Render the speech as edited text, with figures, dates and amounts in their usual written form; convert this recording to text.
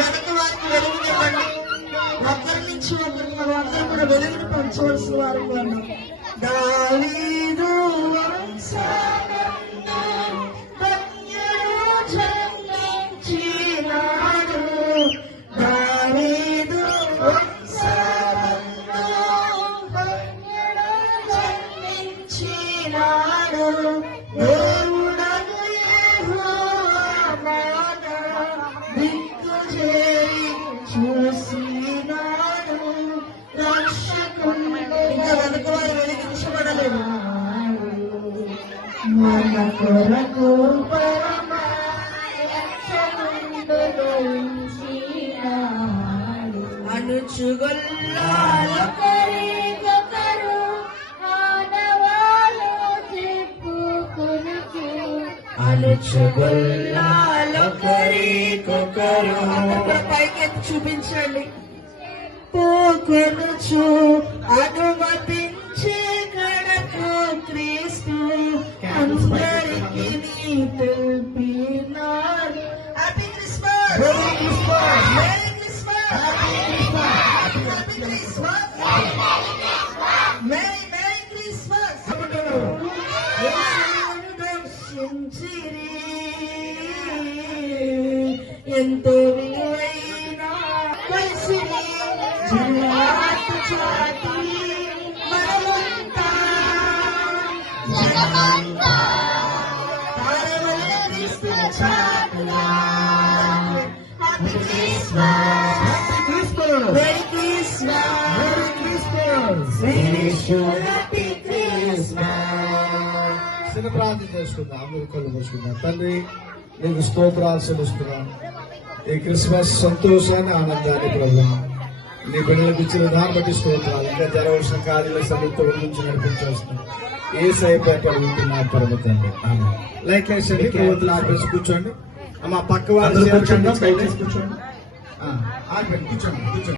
వెనక వారికి వెలుగునివ్వండి. ఒకరి నుంచి ఒకరికి మనం అందరం కూడా వెలుగుని పంచవలసిన వారు అన్నాం. దావీదు వంశానందు ధన్యుడు జన్మించినాడు. దావీదు వంశానందు ధన్యుడు జన్మించినాడు. దేవుడగు యెహోవా మాట దిక్కుచేరి చూసినాడు. రక్షకుడు ఇంకా వెనక వారు వెలిగించబడలేదు. మన కొరకు అనుచుగొల్లాలొకరికొకరు ఆనవాలు చెప్పుకొనుచు. అనుచుగొల్లాలొకరికొకరు పైకెత్తి చూపించండి. పోకొనుచు అనుమతించే కడకు క్రీస్తు అందరికి తెలిపినారు. Happy Christmas, merry Christmas, merry Christmas, happy Christmas, happy Christmas, merry merry Christmas. దర్శించిరి ఎంతో విలువైన కలిసిరి జనాత్ చాటి మనమంతా జగమంతా తారవలరిస్తూ చాటుగా. Happy Christmas, happy Christmas, merry Christmas, merry Christmas, happy Christmas. చిన్న ప్రార్థన చేసుకుందాం. అందరూ కళ్ళు మూసుకుందాం. తండ్రి, నీకు స్తోత్రాలు చెల్లిస్తున్నాం. ఈ క్రిస్మస్ సంతోషాన్ని, ఆనందాన్ని ప్రభువా నీ బిడ్డలకు ఇచ్చిన దాన్ని బట్టి స్తోత్రాలు. ఇంకా జరగవలసిన కార్యాల సభ్యులతో నుంచి నడిపించేస్తున్నాం. ఏ సైపడి ఉంటున్నారు పరమ తండ్రి. లైక్ వేసండి, ప్రభుత్వం ఆపేసి కూర్చోండి. అమ్మ పక్క వాళ్ళు కూర్చోండి, కూర్చోండి, కూర్చోండి.